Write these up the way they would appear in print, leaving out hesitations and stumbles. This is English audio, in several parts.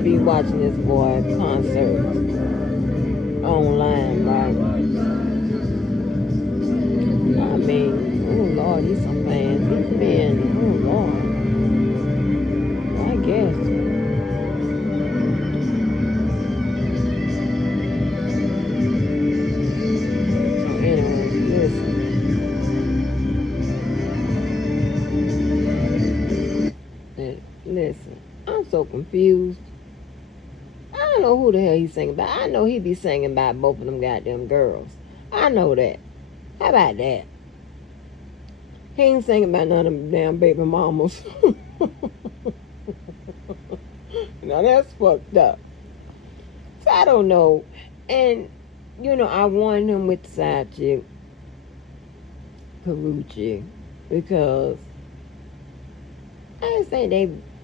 I be watching this boy concerts online, right? I mean, oh Lord, he's some fans. These men, oh Lord, I guess. So anyway, listen. I'm so confused. I don't know who the hell he's singing about. I know he be singing about both of them goddamn girls. I know that. How about that? He ain't singing about none of them damn baby mamas. Now that's fucked up. So I don't know. And, I wanted him with the side chick, Karuchi, because I just think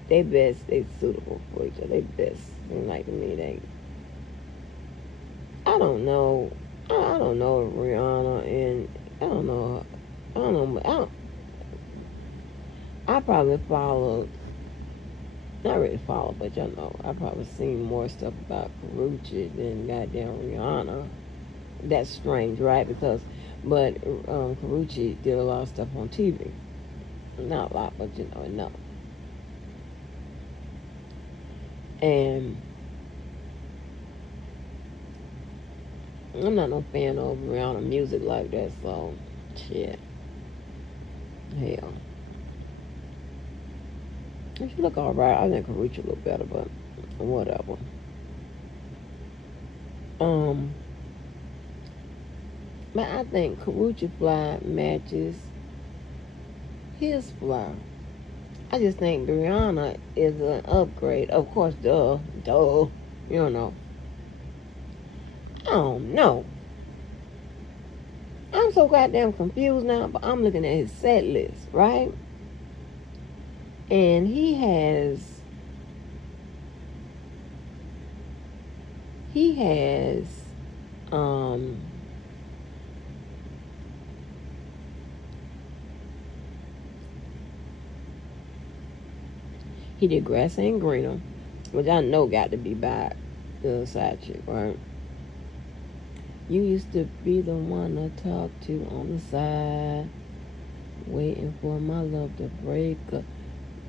they suitable for each other. They best. Seem like to me I don't know. I don't know Rihanna and I don't know. I don't know. I probably follow. Not really follow, but I probably seen more stuff about Karuchi than goddamn Rihanna. That's strange, right? But Karuchi did a lot of stuff on TV. Not a lot, but enough. And I'm not no fan of Rihanna music like that, so shit. Hell. She look alright. I think Karuchi look better, but whatever. Um, but I think Karuchi fly matches his fly. I just think Brianna is an upgrade. Of course, duh. You know. I don't know. I'm so goddamn confused now, but I'm looking at his set list, right? And he has um he did Grass and Greener, which I know got to be by the side chick, right? You used to be the one to talk to on the side, waiting for my love to break up.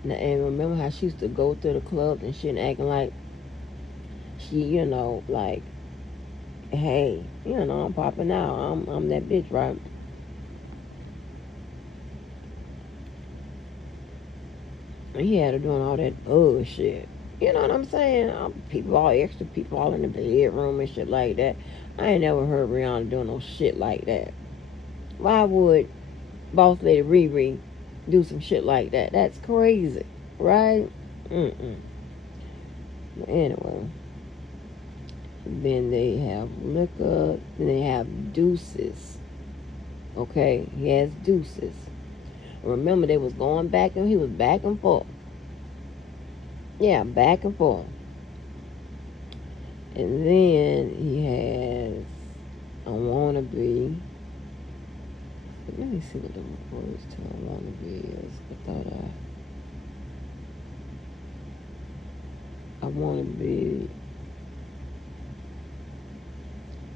And remember how she used to go to the clubs and shit and acting like she, like, hey, I'm popping out. I'm that bitch, right? And he had her doing all that bullshit. You know what I'm saying? Extra people all in the bedroom and shit like that. I ain't never heard Rihanna doing no shit like that. Why would Boss Lady Riri do some shit like that? That's crazy, right? But anyway, then they have liquor. Then they have deuces. Okay, he has deuces. Remember, they was going back and he was back and forth. Yeah, back and forth. And then he has I Wanna Be. Let me see what the words to I Wanna Be is. I wanna be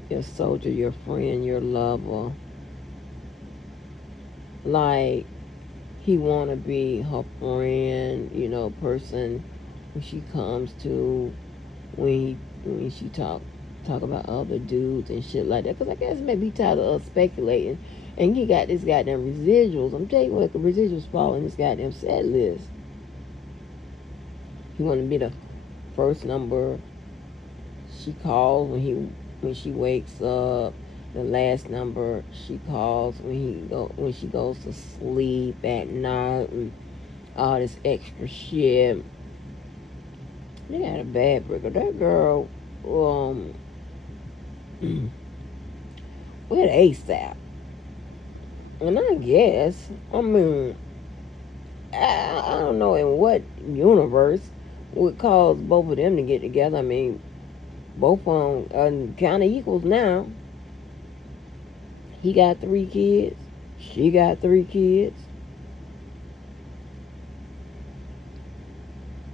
your soldier, your friend, your lover. Like he wanna be her friend, person when she comes to when she talk about other dudes and shit like that. Cause I guess maybe he tired of us speculating. And he got this goddamn residuals. I'm telling you what, the residuals fall in this goddamn set list. He want to be the first number she calls when she wakes up. The last number she calls when she goes to sleep at night and all this extra shit. They got a bad breaker. That girl, with ASAP. And I guess, I mean, I don't know in what universe would cause both of them to get together. I mean, both of them are kind of equals now. He got 3 kids. She got 3 kids.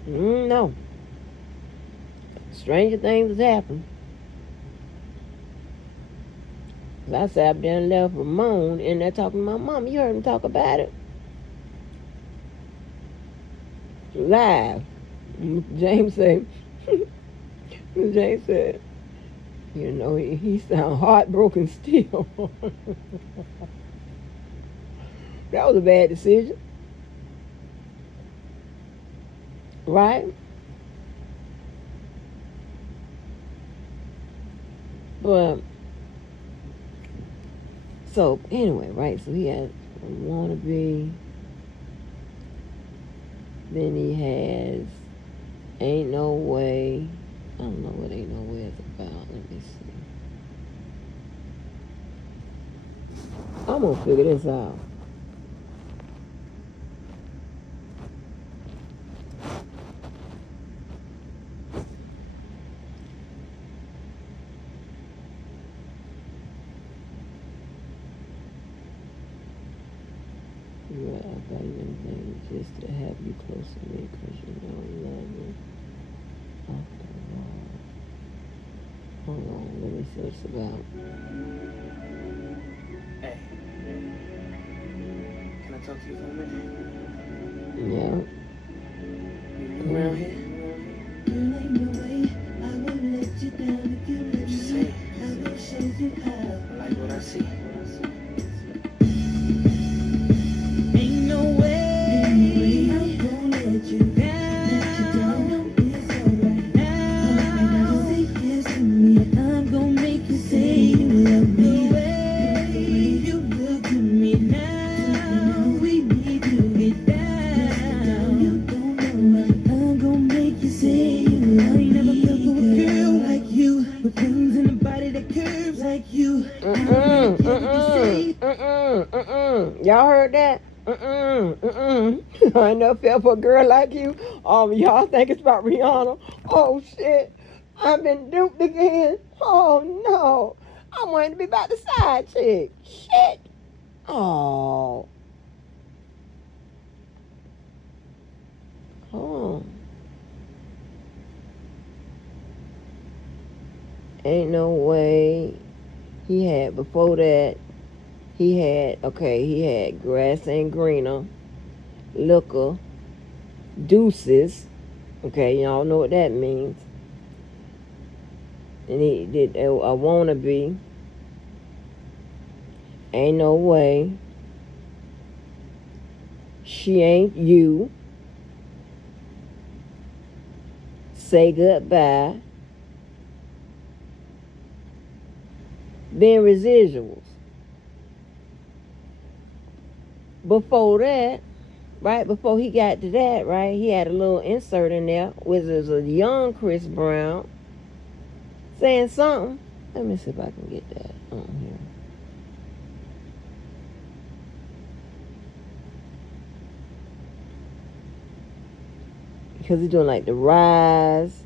No. stranger things has happened. I sat up there and left Ramon in there talking to my mom. You heard him talk about it live. James said, James said, you know, he sound heartbroken still. That was a bad decision, right? But so anyway, right? So he had a wannabe. Then he has ain't no way. I don't know what ain't no way is about. Let me see. I'm gonna figure this out. Yeah, I've got anything just to have you close to me because you know you love me. Off the wall. Hold on, let me see what it's about. Hey, can I talk to you for a minute? Yeah. You around here? Girl, ain't no way I will let you down if you let What you me. say? I will show you how. I like what I see. Ain't no way I'm gonna let you down. It's alright now. Say yes to me. I'm gonna make you say you love me. The way you look to me now, we need to get down. You don't know I'm gonna make you say you love me. I ain't never felt for a girl like you, with wings in a body that curves like you. Y'all heard that? I ain't never felt for a girl like you. Y'all think it's about Rihanna? Oh shit! I've been duped again. Oh no! I wanted to be about the side chick. Shit! Oh. Oh. Ain't no way. He had before that. He had grass ain't greener, liquor, deuces. Okay, y'all know what that means. And he did a wannabe. Ain't no way. She ain't you. Say goodbye. Then residuals. Before that, right before he got to that, right, he had a little insert in there, which is a young Chris Brown saying something. Let me see if I can get that on here. Because he's doing like the rise.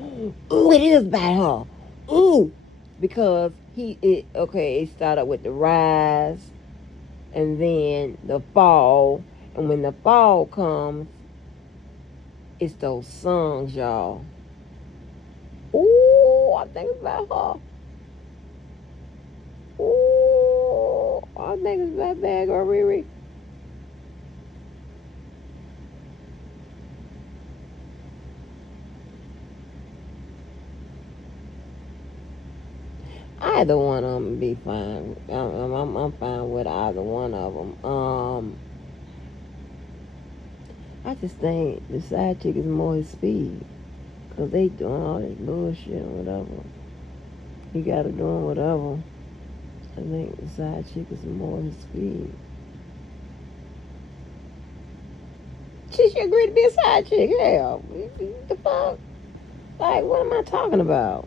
Ooh, it is about her. Ooh, because it started with the rise and then the fall, and when the fall comes, it's those songs, y'all. Ooh, I think it's about her. Ooh, I think it's about Bag or Riri. Either one of them be fine. I'm fine with either one of them. I just think the side chick is more his speed. Because they doing all this bullshit or whatever. He got to doing whatever. I think the side chick is more his speed. She should agree to be a side chick. Hell, what the fuck? Like, what am I talking about?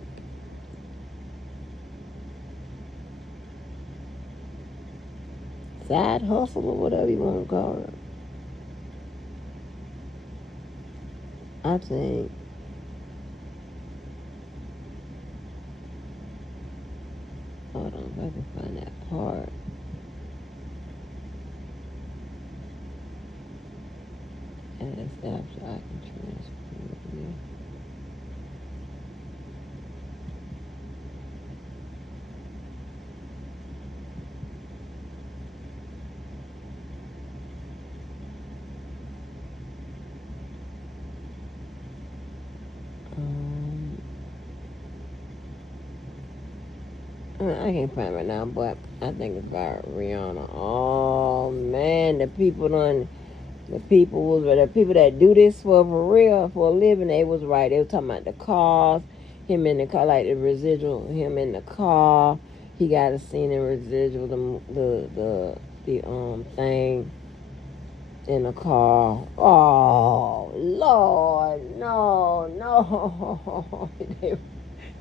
Side hustle or whatever you want to call it. I think hold on, if I can find that part. And it's after I can transport it. I can't find it right now, but I think it's about Rihanna. Oh man, the people that do this for real, for a living, they was right. They was talking about the cars, him in the car, like the residual, him in the car. He got a scene in residual, the thing in the car. Oh Lord, no.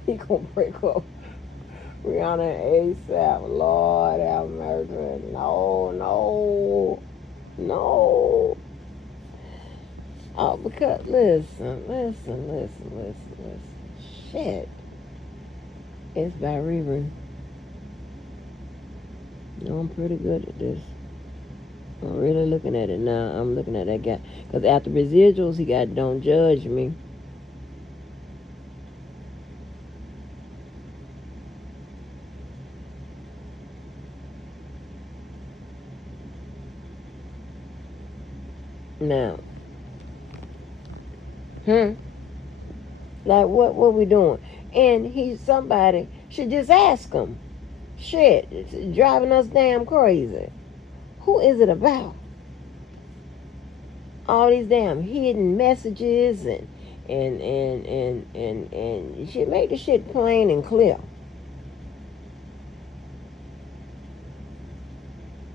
he gonna break up Rihanna and ASAP. Lord have mercy. No. Oh, because listen. Shit. It's by Riri. No, I'm pretty good at this. I'm really looking at it now. I'm looking at that guy. Because after Residuals, he got Don't Judge Me. Now, like what we doing? And somebody should just ask him. Shit, it's driving us damn crazy. Who is it about? All these damn hidden messages and you should make the shit plain and clear.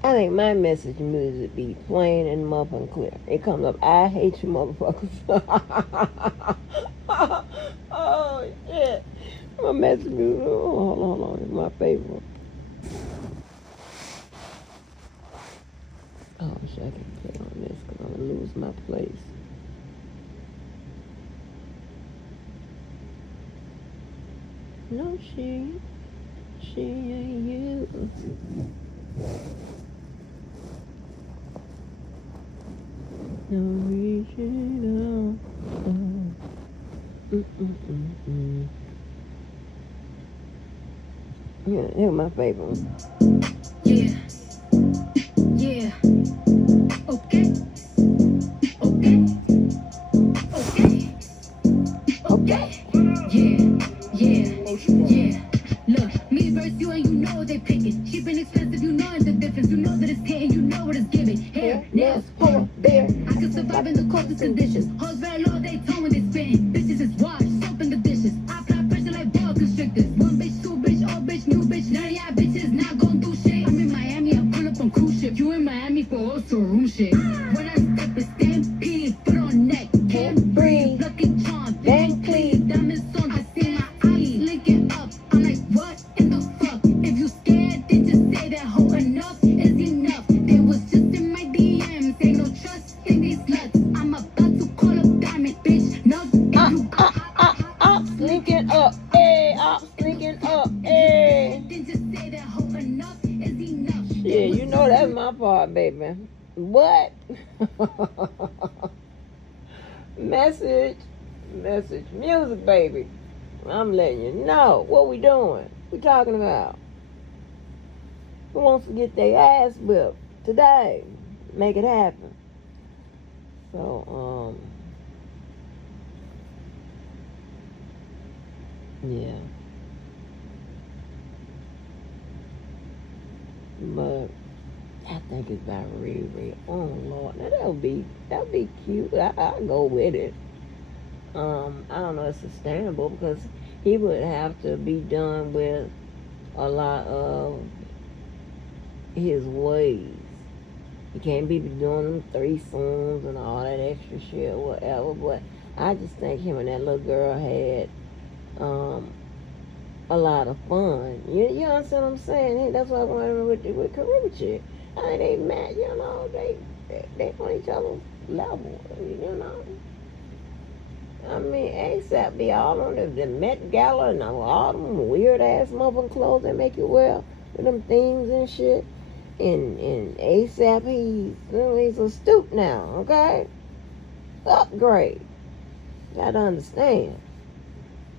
I think my message music be plain and motherfucking clear. It comes up, I hate you motherfuckers. Oh shit. My message music, hold on, it's my favorite. Oh shit, I can play on this because I'm gonna lose my place. No, she ain't you. No reaching out. Yeah, here's my favorite one. Yeah. Okay. Yeah. Look, me versus you and you know what they picking. Cheap and expensive, you know the difference. You know that it's hitting, you know what it's giving. Hair, nails, polar, bear. I can survive in the coldest conditions. Hoes very low, they tone when they spin. Bitches is washed, soap in the dishes. I apply pressure like ball constrictors. One bitch, two bitch, old bitch, new bitch. None of y'all bitches not gon' do shit. I'm in Miami, I pull up on cruise ship. You in Miami for also room shit. When I step a stampede, foot on neck, can't breathe. Lucky charm, Van Cleave, diamonds on. I see my eyes linking up. I'm like, what in the fuck? If you scared, then just say that hoe. Enough is enough. They was just in my DMs. Ain't no trust in these sluts. I'm about to call up Diamond, bitch. No, if you Ops linking up, ops linking up, then just say that hoe. Enough is enough. Yeah, you know that's my part, baby. What? message, music, baby. I'm letting you know what we doing. We talking about. Who wants to get their ass whipped today? Make it happen. So, yeah. But I think it's about Riri. Oh Lord, now that would be cute. I'll go with it. I don't know if it's sustainable because he would have to be done with a lot of his ways. He can't be doing them threesomes and all that extra shit or whatever. But I just think him and that little girl had a lot of fun. You understand what I'm saying? That's what I wanted with Caribbean chick. I mean, they met, they on each other's level. I mean, ASAP be all on the Met Gala and all them weird ass motherfucking clothes they make you wear with them things and shit. And ASAP, he's a stoop now, okay? Upgrade. Gotta understand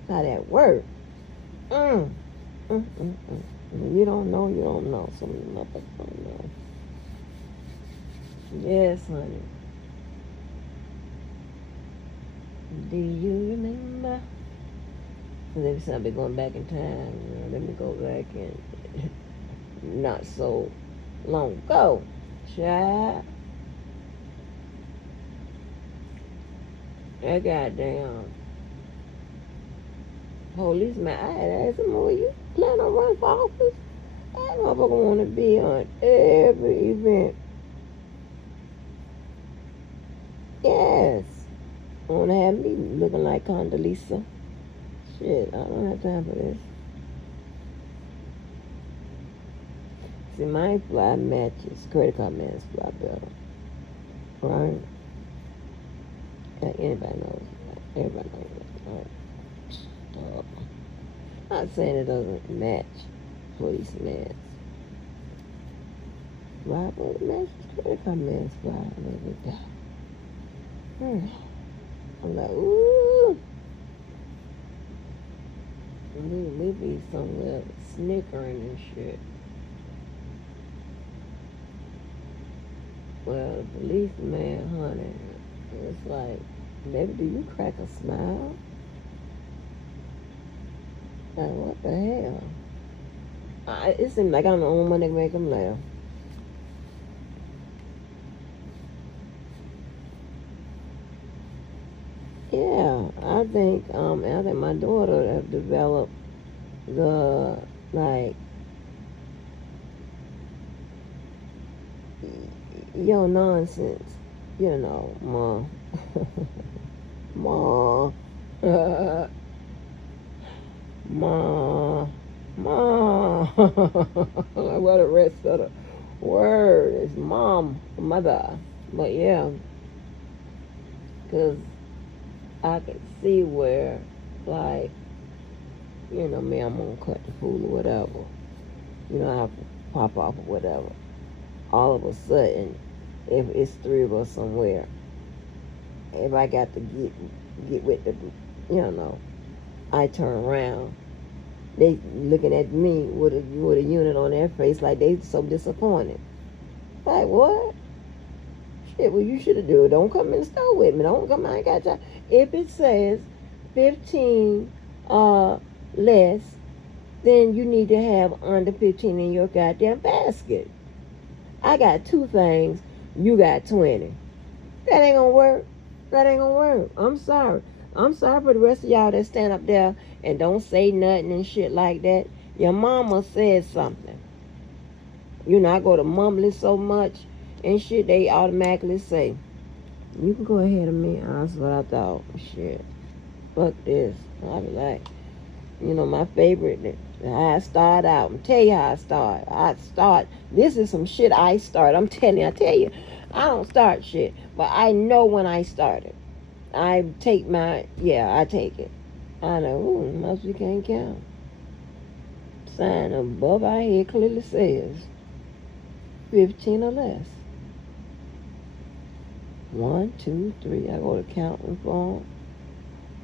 how that works. You don't know. Some of you motherfuckers don't know. Yes, honey. Do you remember So they said I'll be going back in time. Let me go back and not so long ago. Child. That goddamn policeman, I had asked him, well, you plan on running for office? That motherfucker want to be on every event. Yes. Want to have me looking like Condoleezza. Shit, I don't have time for this. See, my fly matches. Credit card man's fly better. Right? Like anybody knows. Everybody knows that. Right? Stop. Not saying it doesn't match police mans. Why would it match credit card man's fly? Let me die. I'm like, ooh. We be somewhere snickering and shit. Well, the policeman, honey, it's like, baby, do you crack a smile? Like, what the hell? It seems like I'm the only one that can make him laugh. Yeah, I think my daughter have developed the like yo nonsense, ma, ma, ma, ma. What the rest of the word is mom, mother. But yeah, 'cause I could see where, like, me, I'm gonna cut the fool or whatever. I have to pop off or whatever. All of a sudden, if it's three of us somewhere, if I got to get with the, I turn around. They looking at me with a unit on their face like they so disappointed. Like, what? Shit, well, you should have do it. Don't come in the store with me. Don't come. I ain't got time. If it says 15 less, then you need to have under 15 in your goddamn basket. I got 2 things. You got 20. That ain't gonna work. That ain't gonna work. I'm sorry. I'm sorry for the rest of y'all that stand up there and don't say nothing and shit like that. Your mama said something. I go to mumbling so much and shit, they automatically say, you can go ahead of me. That's what I thought. Shit. Fuck this. I be like, my favorite, how I start out. I'm tell you how I start. This is some shit I start. I tell you, I don't start shit. But I know when I started. I take I take it. I know, most we can't count. Sign above our head clearly says 15 or less. 1, 2, 3. I go to counting for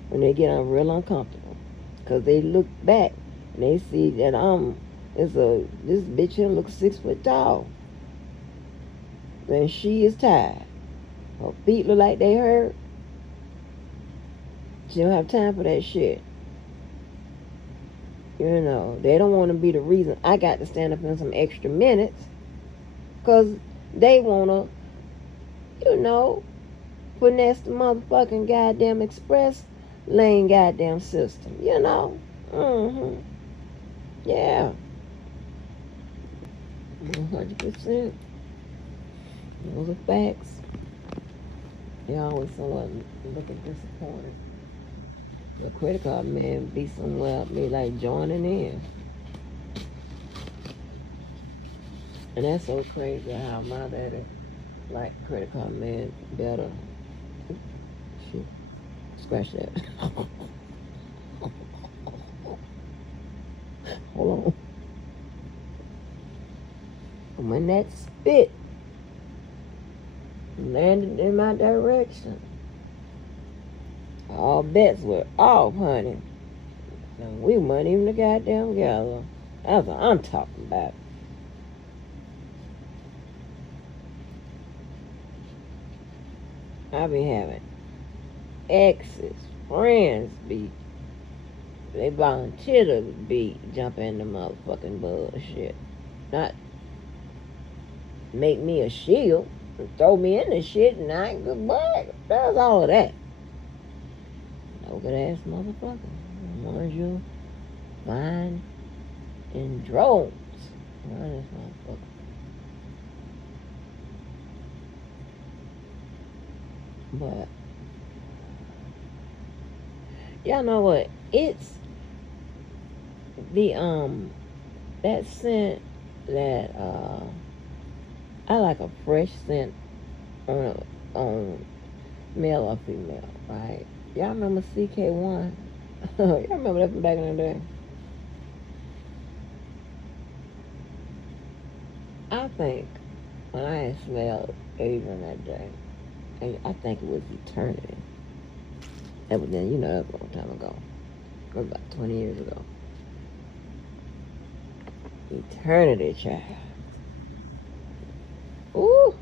when they get real uncomfortable. Because they look back and they see that this bitch here looks 6 foot tall. Then she is tired. Her feet look like they hurt. She don't have time for that shit. They don't want to be the reason I got to stand up in some extra minutes. Because they want to, finesse the motherfucking goddamn express lane goddamn system. Mm-hmm. Yeah. 100%. Those are facts. You always someone looking disappointed. The credit card man be somewhere, be like joining in. And that's so crazy how my daddy like credit card man better. Shit. Scratch that. Hold on. And when that spit landed in my direction, all bets were off, honey. And we weren't even the goddamn together. That's what I'm talking about. I be having exes, friends be They volunteer to be jumping in the motherfucking bullshit. Not make me a shield and throw me in the shit and I ain't good boy. That's all of that. No good ass motherfucker. The ones you find in droves. Run this motherfucker. But y'all know what? It's the that scent that I like a fresh scent on male or female, right? Y'all remember CK1? Y'all remember that from back in the day? I think when I smelled Adrian that day, and I think it was Eternity. That was then, that was a long time ago. It was about 20 years ago. Eternity, child. Ooh.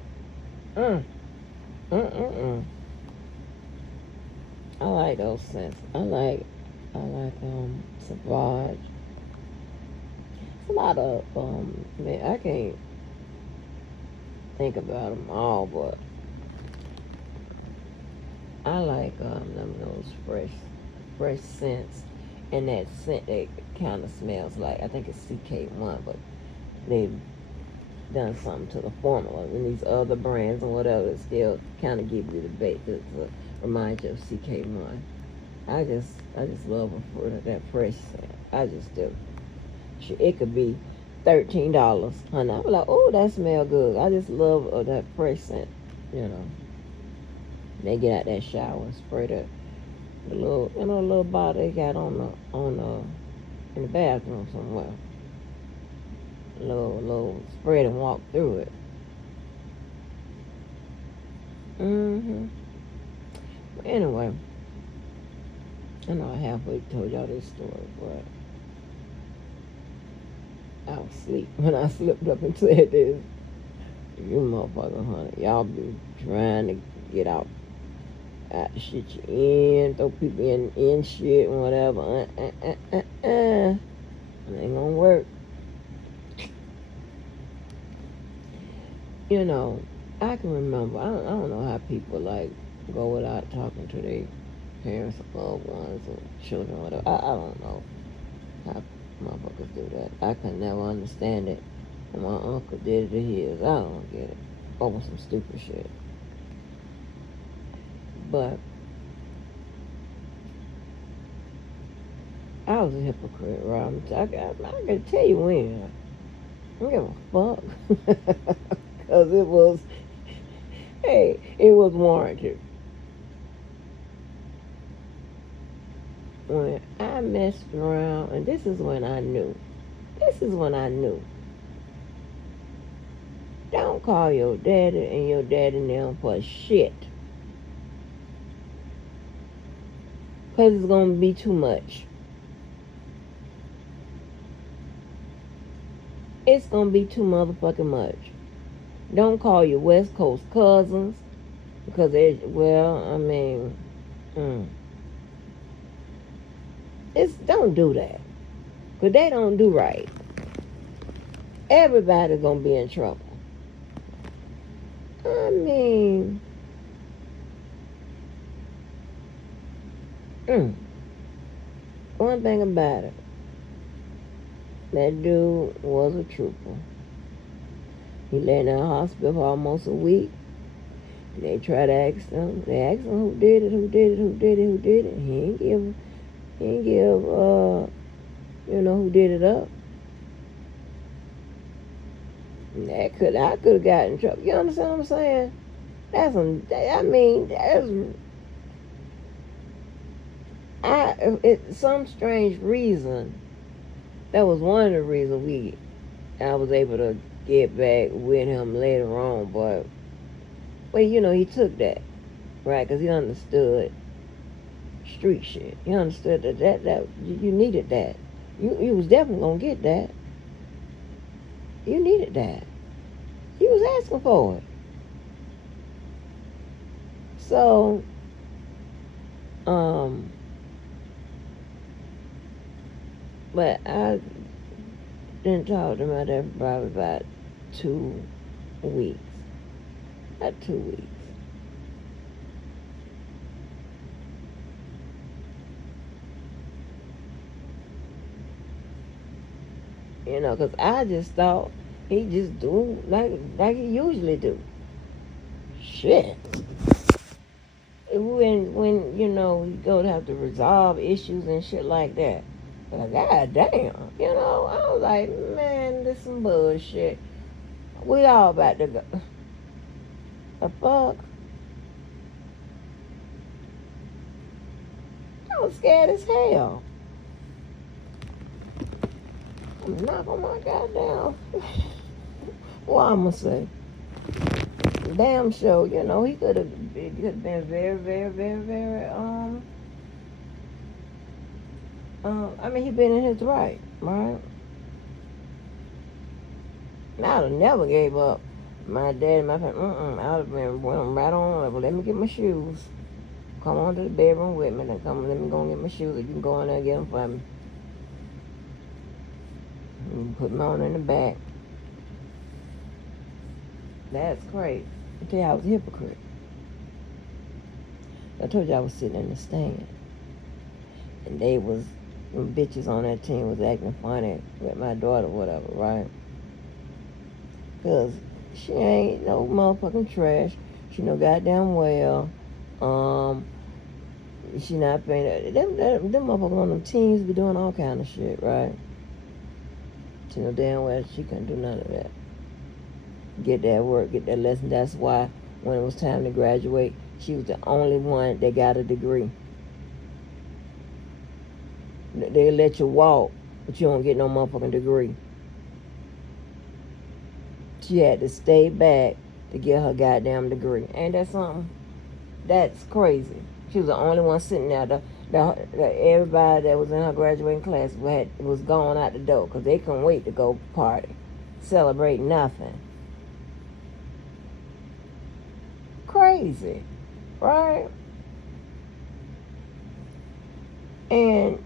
I like those scents. I like Savage. It's a lot of man, I can't think about them all, but I like those fresh scents, and that scent that kind of smells like, I think it's CK1, but they've done something to the formula. And these other brands and whatever still kind of give you the bait to remind you of CK1. I just love that fresh scent. I just do. It could be $13, honey. I'm like, oh, that smell good. I just love that fresh scent, They get out that shower and spray the little bottle they got in the bathroom somewhere. Little spread and walk through it. But anyway, I know I halfway told y'all this story, but I was asleep when I slipped up and said this. You motherfucker, honey, y'all be trying to get out the shit you in, throw people in shit and whatever. It ain't gonna work. I can remember, I don't know how people like go without talking to their parents or loved ones or children or whatever. I don't know how motherfuckers do that. I could never understand it. And my uncle did it to his. I don't get it. Over some stupid shit. But I was a hypocrite, right? I can tell you when. I don't give a fuck. Because it was warranted. When I messed around, and this is when I knew. Don't call your daddy and your daddy now for shit. Because it's going to be too much. It's going to be too motherfucking much. Don't call your West Coast cousins. Because don't do that. Because they don't do right. Everybody's going to be in trouble. One thing about it, that dude was a trooper. He lay in the hospital for almost a week. They tried to ask him. They asked him who did it. He ain't give who did it up. I could have gotten in trouble. You understand what I'm saying? Some strange reason. That was one of the reasons I was able to get back with him later on, but he took that, right? Because he understood street shit. He understood that you needed that. You was definitely gonna get that. You needed that. He was asking for it. So, But I didn't talk to my dad for probably about 2 weeks. About 2 weeks. You know, 'cause I just thought he just do like he usually do. Shit. When you know you go to have to resolve issues and shit like that. But god damn, you know, I was like, man, this some bullshit. We all about to go. The fuck? I was scared as hell. I'm knock on my goddamn. Well, I'ma say, damn sure, you know, he could have been very, very, very, very I mean, he been in his right? I'd have never gave up my dad and my family. I'd have been went right on over. Let me get my shoes. Come on to the bedroom with me. Then come, let me go and get my shoes. You can go in there and get them for me. And put them on in the back. That's crazy. I tell you, I was a hypocrite. I told you I was sitting in the stand, and they was them bitches on that team was acting funny with my daughter, whatever, right? Cause she ain't no motherfucking trash. She know goddamn well. She not paying. Them motherfuckers on them teams be doing all kind of shit, right? She know damn well she couldn't do none of that. Get that work, get that lesson. That's why when it was time to graduate, she was the only one that got a degree. They let you walk, but you don't get no motherfucking degree. She had to stay back to get her goddamn degree. Ain't that something? That's crazy. She was the only one sitting there. Everybody that was in her graduating class was going out the door because they couldn't wait to go party, celebrate nothing. Crazy, right? And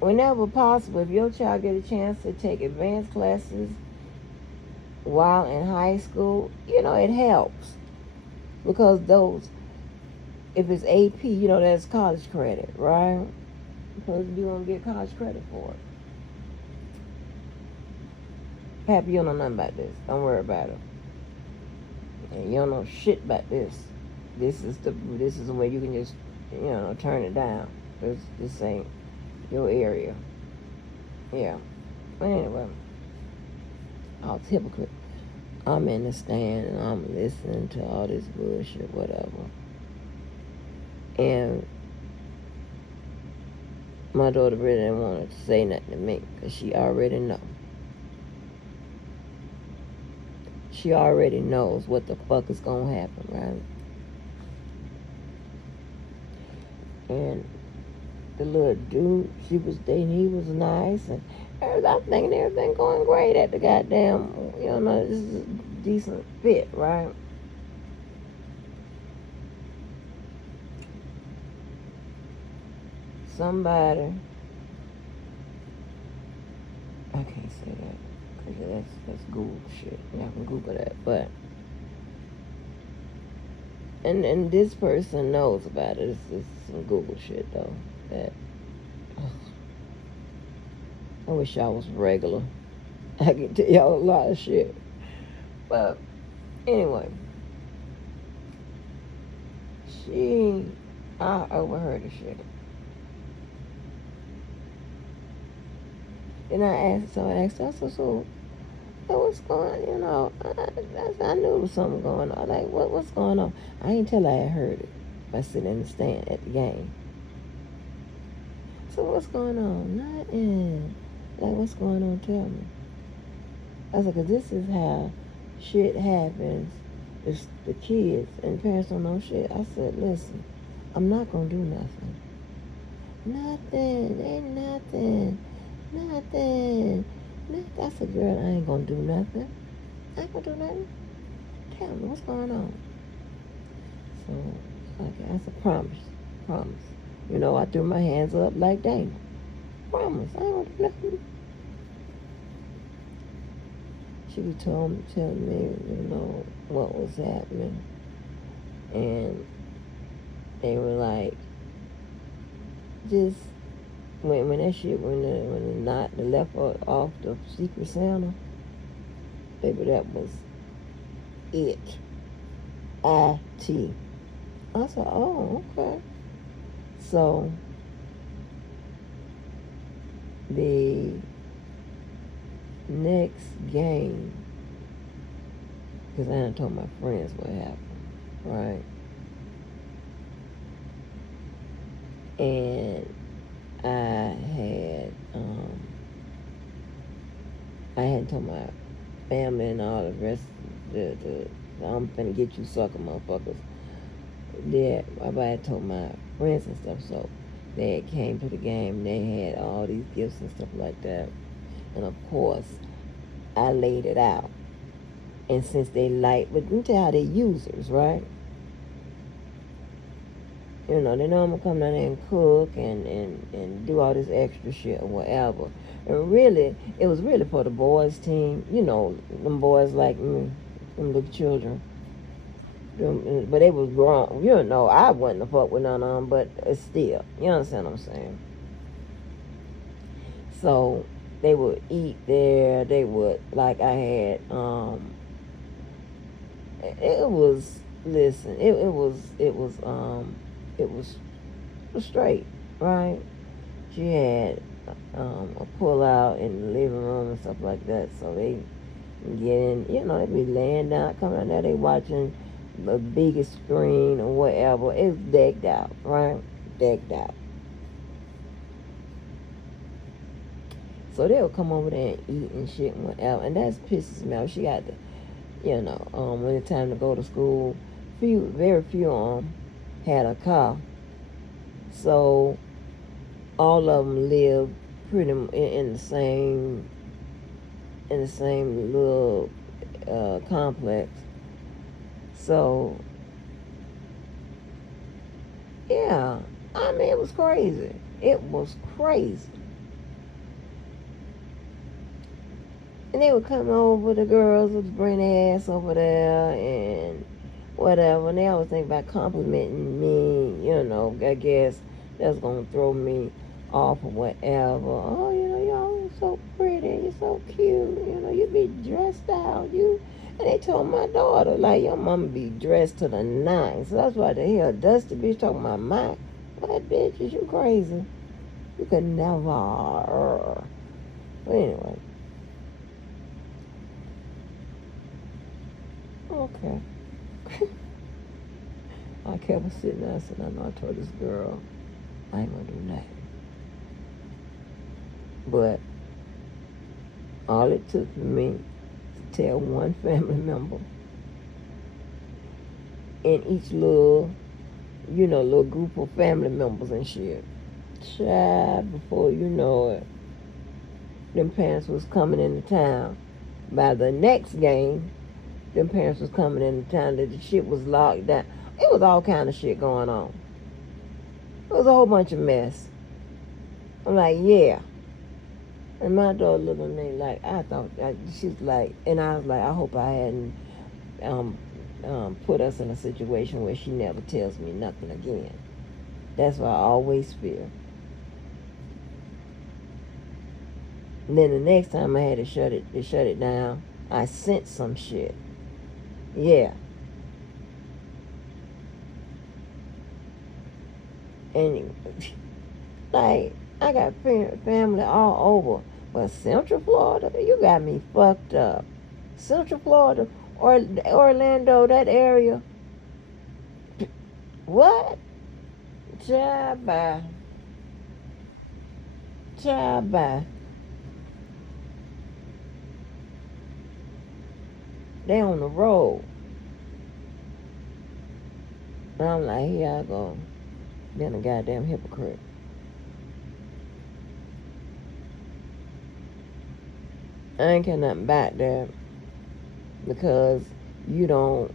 whenever possible, if your child get a chance to take advanced classes while in high school, you know, it helps. Because those, if it's AP, you know, that's college credit, right? Because you don't get college credit for it. Pappy, you don't know nothing about this. Don't worry about it. And you don't know shit about this. This is the way you can just, you know, turn it down. This ain't your area. Yeah. But anyway, I was a hypocrite. I'm in the stand and I'm listening to all this bullshit, whatever. And my daughter really didn't want to say nothing to me because she already know. She already knows what the fuck is going to happen, right? And the little dude she was dating, he was nice, and I'm thinking everything going great at the goddamn, you know, this is a decent fit, right? Somebody, I can't say that because that's Google shit. Y'all can Google that, but and this person knows about it. It's some Google shit though. That I wish I was regular. I can tell y'all a lot of shit. But anyway, I overheard the shit. And I asked her, so what's going on? You know, I knew there was something going on. Like, what's going on? I ain't tell her I had heard it by sitting in the stand at the game. So what's going on? Nothing. Like, what's going on? Tell me. I said, 'cause this is how shit happens. It's the kids and parents don't know shit. I said, listen, I'm not gonna do nothing. Nothing. Ain't nothing. Nothing. I said, girl, I ain't gonna do nothing. I ain't gonna do nothing. Tell me what's going on. So, okay, I said, promise. You know, I threw my hands up like Dana. promise. I don't do nothing. She was telling me, what was happening. And they were like, just when that shit when the knot the left off the Secret Santa, baby, that was it. IT. I said, oh, okay. So the next game, because I hadn't told my friends what happened, right? And I had told my family and all the rest. The I'm finna get you sucker motherfuckers. I had told my friends and stuff, so they had came to the game. And they had all these gifts and stuff like that, and of course, I laid it out. And since they but you tell how they users, right? They know I'm gonna come down there and cook and do all this extra shit or whatever. And really, it was really for the boys' team. Them boys like me, them little children. But they was grown. I wasn't a fuck with none of them, but still, you understand what I'm saying? So they would eat there. They would, like, I had, it was, listen, it was straight, right? She had a pull out in the living room and stuff like that. So they get in, they be laying down, coming out there, they watching the biggest screen or whatever. It's decked out, right? Decked out. So they'll come over there and eat and shit and whatever. And that pisses me off. She got to, when it's time to go to school, very few of them had a car. So all of them live pretty in the same little complex. So yeah, I mean, it was crazy. It was crazy. And they would come over, the girls would bring their ass over there and whatever. And they always think about complimenting me, I guess that's going to throw me off or whatever. Oh, y'all so pretty, you're so cute, you be dressed out, And they told my daughter, like, your mama be dressed to the nines. So that's why they hear a dusty bitch talking about my, what bitch, is you crazy? You could never. But anyway. Okay. I kept sitting there. I said, I know I told this girl I ain't gonna do nothing. But all it took for me to tell one family member in each little group of family members and shit. Child, before you know it, them parents was coming into town. By the next game, them parents was coming into town. That the shit was locked down. It was all kind of shit going on. It was a whole bunch of mess. I'm like, yeah. And my daughter looked at me like, she's like, and I was like, I hope I hadn't put us in a situation where she never tells me nothing again. That's what I always fear. And then the next time I had to shut it down, I sent some shit. Yeah. And like, I got family all over. But Central Florida, you got me fucked up. Central Florida, or Orlando, that area. What? Child, bye. Child, bye. They on the road. And I'm like, here I go. Being a goddamn hypocrite. I ain't got nothing back there because you don't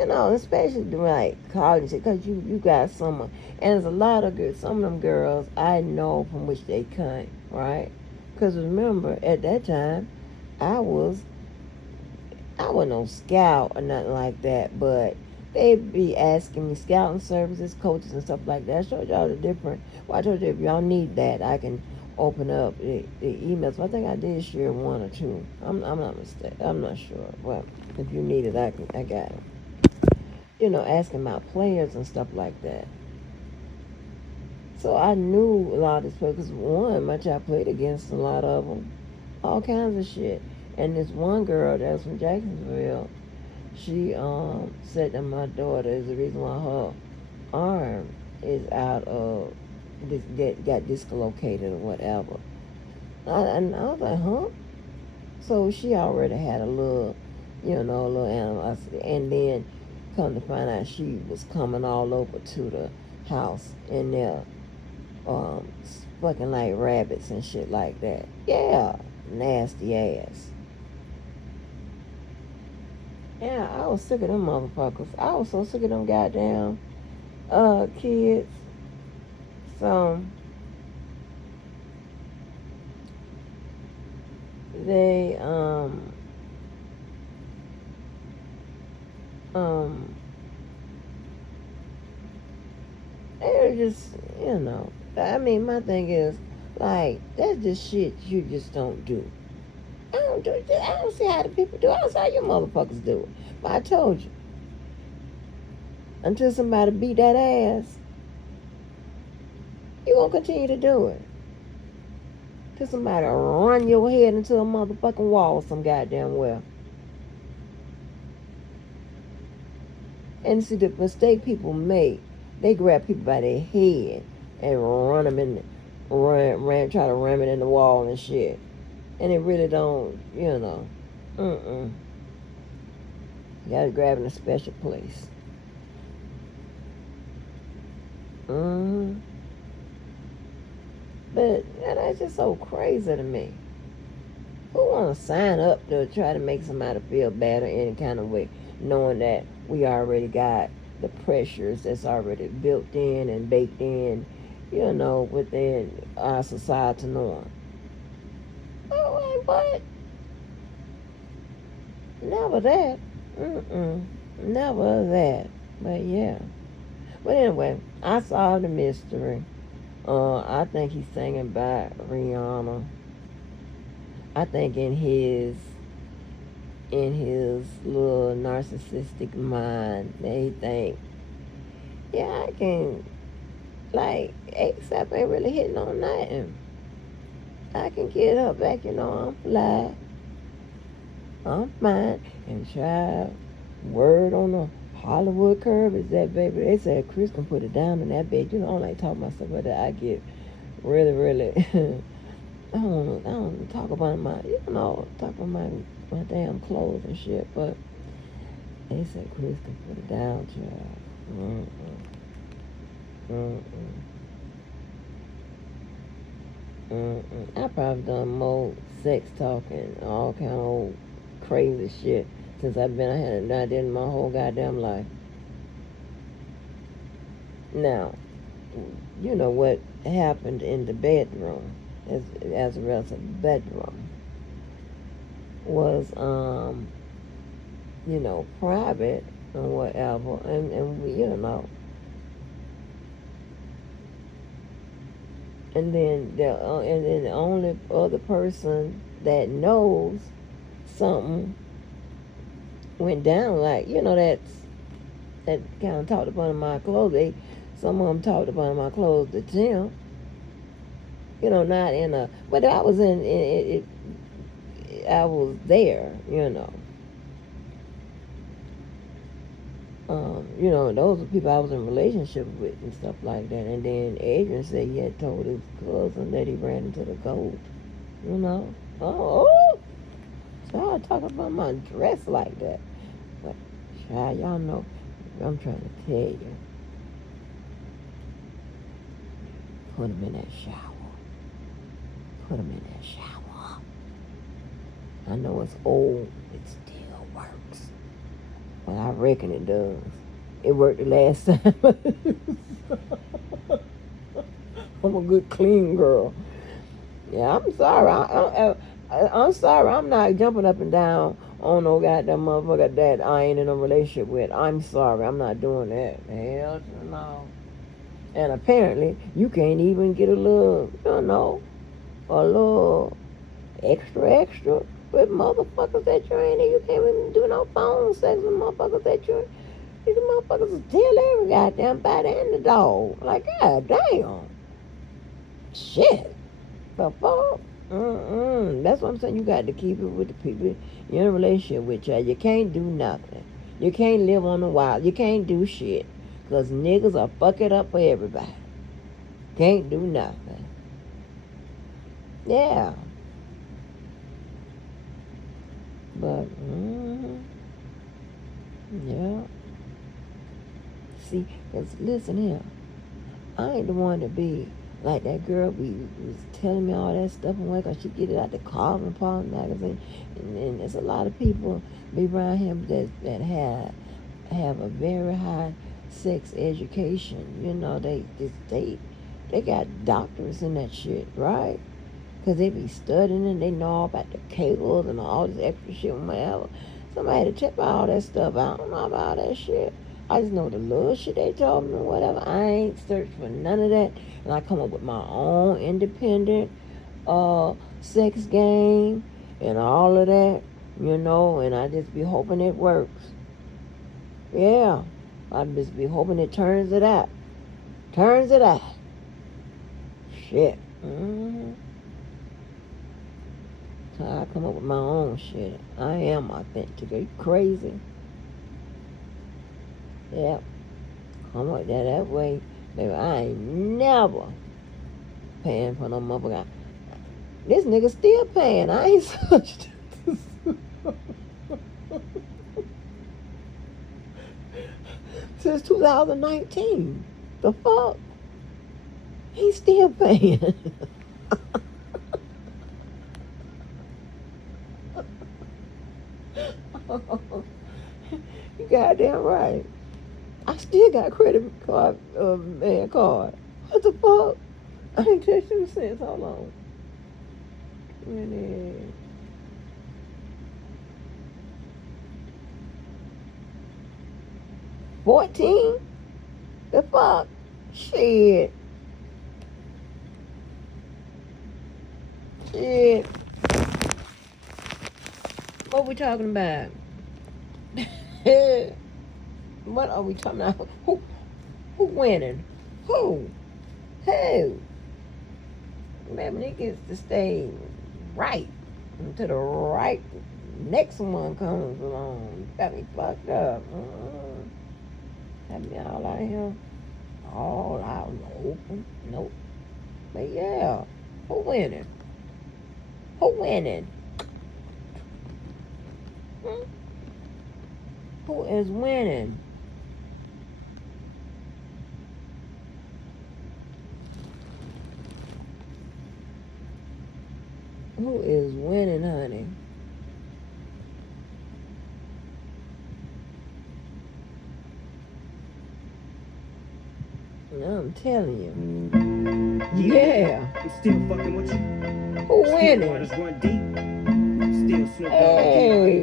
especially during like college, because you got someone, and there's a lot of girls. Some of them girls I know from which they came, right? Because remember, at that time, I was I wasn't no scout or nothing like that, but they'd be asking me scouting services, coaches, and stuff like that. I showed y'all the different. Well, I told you if y'all need that, I can open up the emails. I think I did share one or two. I'm not mistaken. I'm not sure. Well, if you need it, I got it. Asking about players and stuff like that. So I knew a lot of these players. Because one, my child played against a lot of them, all kinds of shit. And this one girl that was from Jacksonville, she said that my daughter is the reason why her arm is out of got dislocated or whatever. And I was like, huh? So she already had a little, a little animosity. And then come to find out she was coming all over to the house and they're fucking like rabbits and shit like that. Yeah, nasty ass. Yeah, I was sick of them motherfuckers. I was so sick of them goddamn kids. So they they're just I mean my thing is like that's just shit you just don't do. I don't do it. I don't see how the people do it. I don't see how you motherfuckers do it. But I told you, until somebody beat that ass, you gonna continue to do it. Till somebody run your head into a motherfucking wall some goddamn well. And see the mistake people make, they grab people by their head and run them in, try to ram it in the wall and shit. And it really don't, You gotta grab in a special place. But that's just so crazy to me. Who wanna sign up to try to make somebody feel bad or any kind of way, knowing that we already got the pressures that's already built in and baked in, within our societal norm. Oh, like what? Never that. Never that. But yeah. But anyway, I solved the mystery. I think he's singing about Rihanna. I think in his little narcissistic mind, they think, yeah, I can, like, ASAP ain't really hitting on nothing. I can get her back, I'm fly. I'm fine. And child, word on the Hollywood curve is that, baby, they said Chris can put it down in that bed. I don't like talking about stuff like that. I get really, really, I don't want to talk about talk about my damn clothes and shit, but they said Chris can put it down, child. I probably done more sex talking, all kind of old crazy shit since I had I did in my whole goddamn life. Now, you know what happened in the bedroom, as a result of the bedroom, was private and whatever, and we, and then the only other person that knows something went down, like, that kind of talked about my clothes. Some of them talked about my clothes to Tim. Not in a, but I was in it. I was there, those are people I was in relationship with and stuff like that. And then Adrian said he had told his cousin that he ran into the goat. Oh, so I talk about my dress like that. But child, y'all know, I'm trying to tell you. Put him in that shower. Put him in that shower. I know it's old, it still works. Well, I reckon it does. It worked the last time. I'm a good clean girl. Yeah, I'm sorry. I'm sorry. I'm not jumping up and down on no goddamn motherfucker that I ain't in a relationship with. I'm sorry. I'm not doing that. Hell no. And apparently, you can't even get a little, a little extra with motherfuckers that you ain't. You can't even do no phone sex with motherfuckers that you ain't. These motherfuckers will tell every goddamn body and the dog. Like, god damn. Shit. The fuck? That's what I'm saying. You got to keep it with the people you're in a relationship with. You can't do nothing. You can't live on the wild. You can't do shit. Because niggas are fuck it up for everybody. Can't do nothing. Yeah. But, yeah. See, because listen here. I ain't the one to be like that girl was telling me all that stuff and because she get it out the Calvin Paul magazine. And there's a lot of people be around him that have a very high sex education. They got doctors in that shit, right? Because they be studying and they know all about the cables and all this extra shit and whatever. Somebody to check all that stuff. I don't know about that shit. I just know the little shit they told me, whatever. I ain't searched for none of that. And I come up with my own independent sex game and all of that, and I just be hoping it works. Yeah. I just be hoping it turns it out. Turns it out. Shit. So I come up with my own shit. I am authentic. Are you crazy? Yep. Come up that way. Baby, I ain't never paying for no motherfucker. This nigga still paying. I ain't such. Since 2019. The fuck? He's still paying. You goddamn right. I still got credit card, card. What the fuck? I ain't touched him since. How long? 14? The fuck? Shit. What we talking about? What are we talking about? Who winning? Who? Man, it gets to stay right until the right next one comes along. Got me fucked up. Have me all out here. All out in the open. Nope. But yeah. Who winning? Who winning? Who is winning? Who is winning, honey? I'm telling you. Yeah. I'm still fucking with you. Who winning? Waters run deep. Still snoop Hey.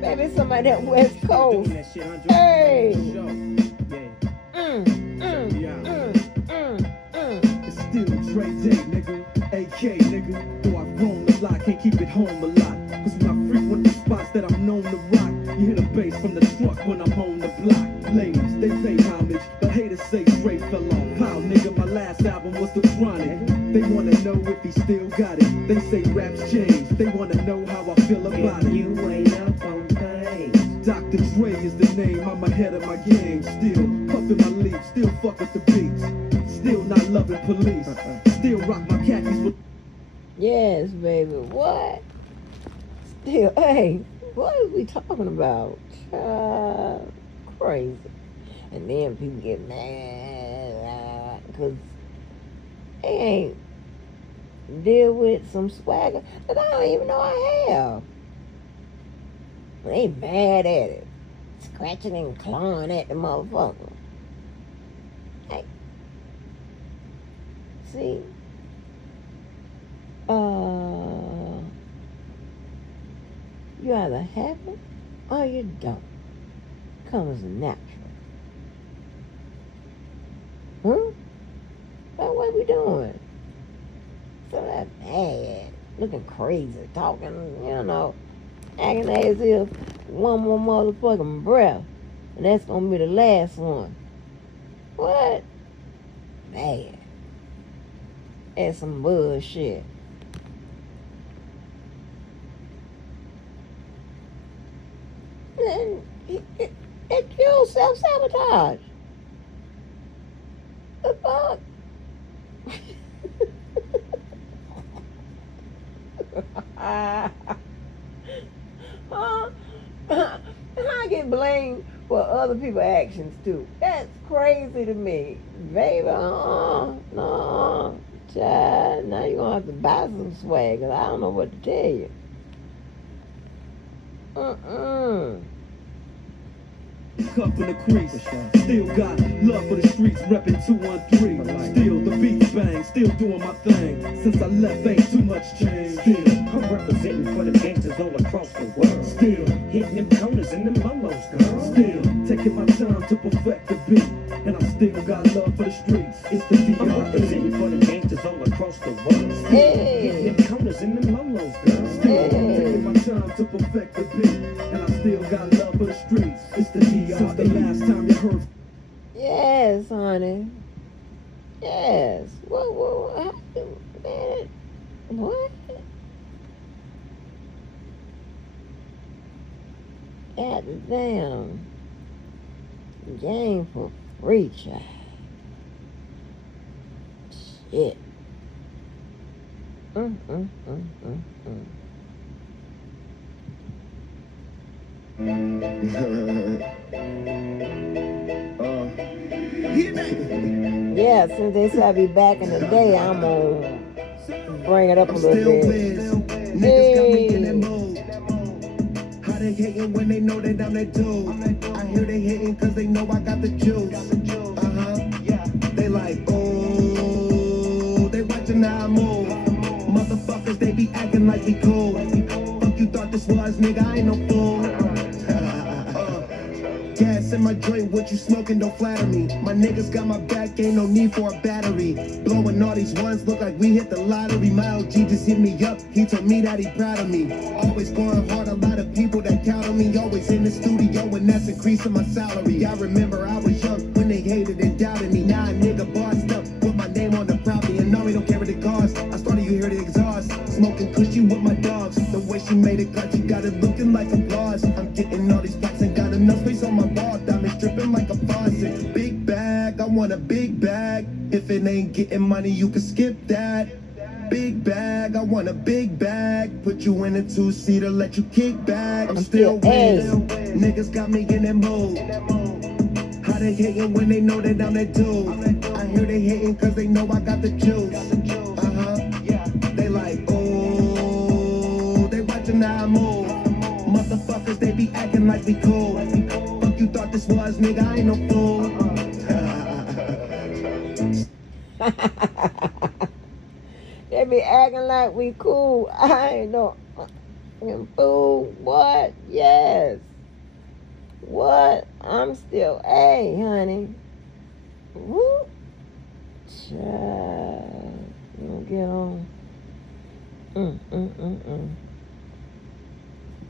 Baby, somebody that West Coast. Hey. It's still Dre Day, nigga. AK, nigga. Though I've grown a lot, can't keep it home a lot. Cause when I frequent the spots that I'm known to rock, you hear the bass from the truck when I'm on the block. Ladies, they pay homage, but haters say Dre fell off. How, nigga, my last album was The Chronic. They wanna know if he still got it. They say raps change. They wanna know how I feel about it. You ain't up on things. Dr. Dre is the name, I'm ahead of my game. Still puffin' my leaf, still fuck with the beats. Still not loving police. Still rock my khakis with... Yes, baby. What? Still, hey, what are we talking about? Crazy. And then people get mad because they deal with some swagger that I don't even know I have. They bad at it. Scratching and clawing at the motherfucker. Hey. See? You either have it or you don't. Comes natural. That's what we doing. So that bad. Looking crazy. Talking, acting as if one more motherfucking breath. And that's gonna be the last one. What? Bad. That's some bullshit. And it's pure self-sabotage. The fuck? I get blamed for other people's actions too. That's crazy to me. Baby, no. Child, now you're gonna have to buy some swag, 'cause I don't know what to tell you. Cup in the crease, still got love for the streets, reppin' 213. Still the beats bang, still doing my thing. Since I left, ain't too much change. Still, I'm representing for the gangsters all across the world. still, Hitting them corners and them lolos, girl. still taking my time to perfect the beat, and I still got love for the streets. It's the I'm representing D.R.E. for the gangsters all across the world. Hey. Hitting them corners and them lolos, girl. Still taking my time to perfect the beat, and I still got love for the streets. It's the D.R.E. Since the last time you heard. Yes, honey. Yes. What, man? What? God damn. Game for free, child. Shit. Yeah, since they said I'd be back in the day, I'm gonna bring it up a little bit. Niggas got me in that mood. How they hating when they know that I'm that dude? I hear they hating cause they know I got the juice. They like, oh, they watching how I move. Motherfuckers, they be acting like we cool. Fuck you thought this was, nigga, I ain't no fool. Gas in my joint, what you smoking don't flatter me. My niggas got my back, ain't no need for a battery. Blowing all these ones, look like we hit the lottery. My OG just hit me up, he told me that he proud of me. Always going hard, a lot of people that count on me. Always in the studio, and that's increasing my salary. I remember I was young when they hated and doubted me. Now a nigga bossed up, put my name on the property, and now we don't care what it costs. I started, you hear the exhaust, smoking cushy with my dogs. The way she made it cut, you got it looking like applause. I'm getting all these plaques and got enough space on my ball. Diamonds dripping like a faucet. Big bag, I want a big bag. If it ain't getting money, you can skip that. Big bag, I want a big bag. Put you in a two-seater, let you kick back. I'm still winning. Niggas got me in that mood. How they hating when they know that I'm that dude? I hear they hating cause they know I got the juice. They like, oh, they watching how I move. Motherfuckers, they be acting like we cool. Fuck you thought this was, nigga, I ain't no fool. They be acting like we cool. I ain't no fool. What? Yes. What? I'm still A, honey. Woo. Child. You don't get on.